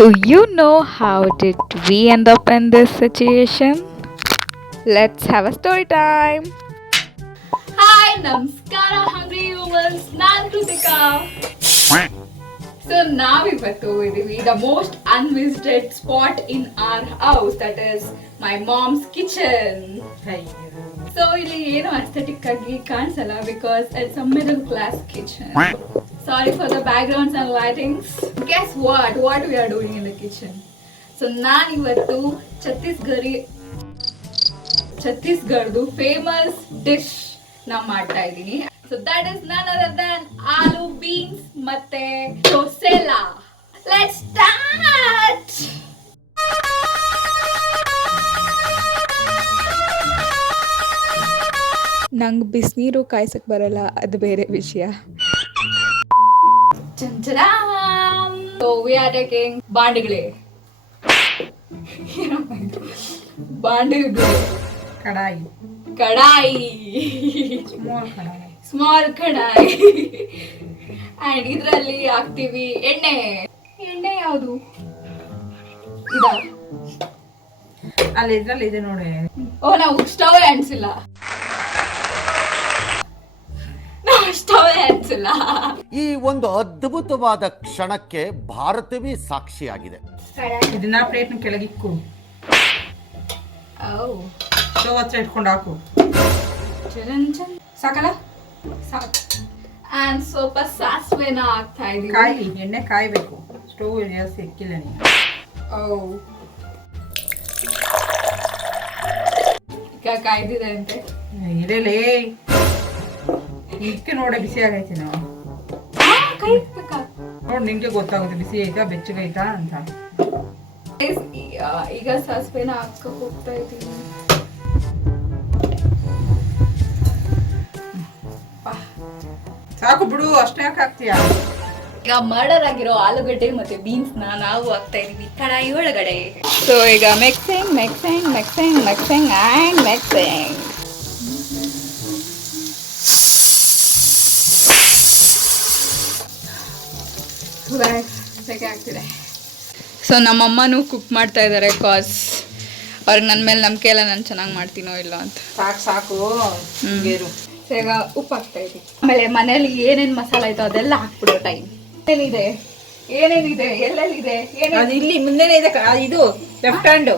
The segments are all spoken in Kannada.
Do you know how did we end up in this situation? Let's have a story time. Hi, Namaskara, hungry humans. ನಾನು ಕೃತಿಕಾ. So ನಾವಿವತ್ತು ಇದೀವಿ the most unvisited spot in our house, that is my mom's kitchen. So ಇಲ್ಲಿ ಏನು aesthetic ಆಗಿ ಕಾಣಿಸಲ್ಲ because it's a middle class kitchen. Sorry for the backgrounds and lightings. Guess what we are doing in the kitchen? So ನಾನಿವತ್ತು ಛತ್ತೀಸ್ಗಢದು ಫೇಮಸ್ ಡಿಶ್ ನಾ ಮಾಡ್ತಾ ಇದ್ದೀನಿ. ಸೊ ದಟ್ ಇಸ್ ನನ್ ಅದರ್ ದನ್ ಆಲೂ ಬೀನ್ಸ್ ಮತ್ತೆ ಚೋಸೆಲಾ. Let's start. ನಂಗೆ ಬಿಸಿನೀರು ಕಾಯ್ಸಕ್ಕೆ ಬರಲ್ಲ, ಅದು ಬೇರೆ ವಿಷಯ. So we are taking ಬಾಂಡಿಗಳೇ ಕಡಾಯಿ ಸ್ಮಾಲ್ ಕಡಾಯಿ ಅಂಡ್ ಇದರಲ್ಲಿ ಹಾಕ್ತೀವಿ ಎಣ್ಣೆ ಯಾವುದು ಇದೆ ನೋಡಿ. ಓ, ನಾವು ಸ್ಟವ್ ಅಂಟಿಸಿಲ್ಲ. ಈ ಒಂದು ಅದ್ಭುತವಾದ ಕ್ಷಣಕ್ಕೆ ಭಾರತವೇ ಸಾಕ್ಷಿಯಾಗಿದೆ. ಇದನ್ನ ಪ್ಲೇಟ್ನ ಕೆಳಗಿಕ್ಕು, ಸ್ಟವ್ ಹಚ್ಚ ಇಟ್ಕೊಂಡು ಹಾಕು. ಸಾಕಲ್ಲ? ಸಾಕು. ಅಂಡ್ ಸ್ವಲ್ಪ ಸಾಸಿವೆನ ಹಾಕ್ತಾ ಇದೀವಿ. ಕಾಯಿ ಎಣ್ಣೆ ಕಾಯ್ಬೇಕು, ಸ್ಟವ್ ಜಾಸ್ತಿ ಇಕ್ಕಿಲ್ಲ ನೀನು. ಈಗ ಕಾಯ್ದಿದೆ ಅಂತೆ. ಇರಲೇ ಇದಕ್ಕೆ ನೋಡ ಬಿಸಿ ಆಗೈತಿ. ನಾವು ನೋಡಿ ನಿಂಗೆ ಗೊತ್ತಾಗುತ್ತೆ ಬಿಸಿ ಐತಾ ಬೆಚ್ಚಗೈತಾ ಅಂತ. ಈಗ ಸಾಸಿವೆನ ಹಾಕ ಹೋಗ್ತಾ ಇದ್ದೀನಿ. ಸಾಕು ಬಿಡು, ಅಷ್ಟೇ ಯಾಕೆ ಹಾಕ್ತೀಯ? ಈಗ ಮರ್ಡರ್ ಆಗಿರೋ ಆಲೂಗಡ್ಡೆ ಮತ್ತೆ ಬೀನ್ಸ್ ನಾವು ಹಾಕ್ತಾ ಇದೀವಿ ಕಡಾಯಿ ಒಳಗಡೆ. ಸೊ ಈಗ ಮಿಕ್ಸಿಂಗ್ ಆ್ಯಂಡ್ ಮಿಕ್ಸಿಂಗ್. ಆಗ್ತಿದೆ. ಸೊ ನಮ್ಮಮ್ಮನೂ ಕುಕ್ ಮಾಡ್ತಾ ಇದ್ದಾರೆ, ಕಾಸ್ ಅವ್ರಿಗೆ ನನ್ನ ಮೇಲೆ ನಂಬಿಕೆ ಇಲ್ಲ, ನಾನು ಚೆನ್ನಾಗಿ ಮಾಡ್ತೀನೋ ಇಲ್ಲ ಅಂತ. ಸಾಕು ಸೊ ಈಗ ಉಪ್ಪು ಹಾಕ್ತಾ ಇದ್ದೀವಿ. ಆಮೇಲೆ ಮನೇಲಿ ಏನೇನು ಮಸಾಲ ಆಯ್ತೋ ಅದೆಲ್ಲ ಹಾಕ್ಬಿಡೋ ಟೈಮ್. ಏನೇನಿದೆ ಎಲ್ಲೆಲ್ಲಿದೆ ಅದು ಇಲ್ಲಿ ಮುಂದೆನೇ ಇದೆ. ಇದು ಲೆಫ್ಟ್ ಹ್ಯಾಂಡು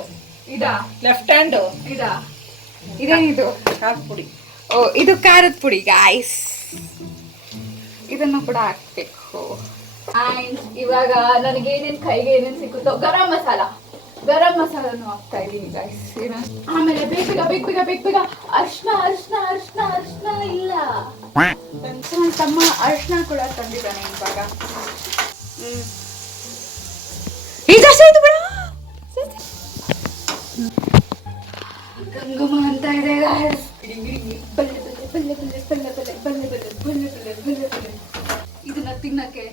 ಇದೇನಿದು? ಖಾರದ ಪುಡಿ. ಓ, ಇದು ಖಾರದ ಪುಡಿ ಗಾಯ್ಸ್. ಇದನ್ನು ಕೂಡ ಹಾಕ್ಬೇಕು. ಆ್ಯಂಡ್ ಇವಾಗ ನನಗೆ ಕೈಗೆ ಏನೇನು ಸಿಕ್ಕುತ್ತೋ ಗರಂ ಮಸಾಲನು ಹಾಕ್ತಾ ಇದ್ದೀನಿ ಗಾಯ್ಸ್. ಆಮೇಲೆ ಬೇಗ ಅರ್ಶನ ಇಲ್ಲ. ನನ್ನ ತಮ್ಮ ಅರ್ಶನ ಕೂಡ ತಂದಿದ್ದಾನೆ ಇವಾಗ. ಗಂಗಮ್ಮ ಅಂತ ಇದೆ ಗಾಯ್ಸ್. ಇದನ್ನ ತಿನ್ನಕ್ಕೆ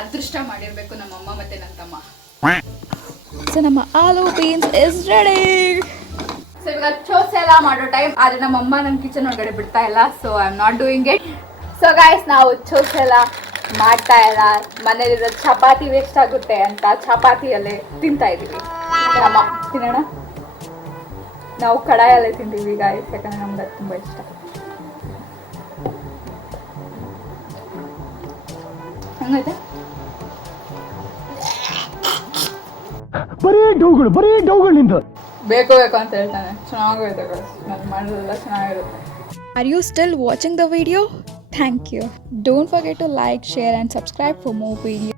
ಅದೃಷ್ಟ ಮಾಡಿರ್ಬೇಕು ನಮ್ಮಮ್ಮ ಮತ್ತೆ ನನ್ನ ತಮ್ಮ. ಸೊ ನಮ್ಮ ಆಲೂ ಬೀನ್ಸ್ ಇಸ್ ರೆಡಿ. ಸೊ ಇವಾಗ ಚೋಸೆಲಾ ಮಾಡೋ ಟೈಮ್, ಆದ್ರೆ ನಮ್ಮಮ್ಮ ನನ್ನ ಕಿಚನ್ ಒಳಗಡೆ ಬಿಡ್ತಾ ಇಲ್ಲ. So I am not doing it. So guys, ನಾವು ಚೋಸೆಲಾ ಮಾಡ್ತಾ ಇಲ್ಲ. ಮನೇಲಿರೋ ಚಪಾತಿ ವೇಸ್ಟ್ ಆಗುತ್ತೆ ಅಂತ ಚಪಾತಿಯಲ್ಲೇ ತಿಂತಾ ಇದೀವಿ. ನಮ್ಮ ತಿನ್ನೋಣ, ನಾವು ಕಡಾಯಲ್ಲೇ ತಿಂತೀವಿ ಗಾಯ್ಸ್, ಯಾಕಂದ್ರೆ ನಮ್ಗೆ ಅದು ತುಂಬ ಇಷ್ಟ. ಹಂಗೈತೆ ಬರೀ ಡೌಗಳು ನಿಂದ ಬೇಕು ಅಂತ ಹೇಳ್ತಾನೆ. ಚೆನ್ನಾಗಿರುತ್ತೆ ಗಾಯ್ಸ್, ನಾನು ಮಾಡೋದೆಲ್ಲ ಚೆನ್ನಾಗಿರುತ್ತೆ. Are you still watching the video? Thank you. Don't forget to like, share and subscribe for more videos.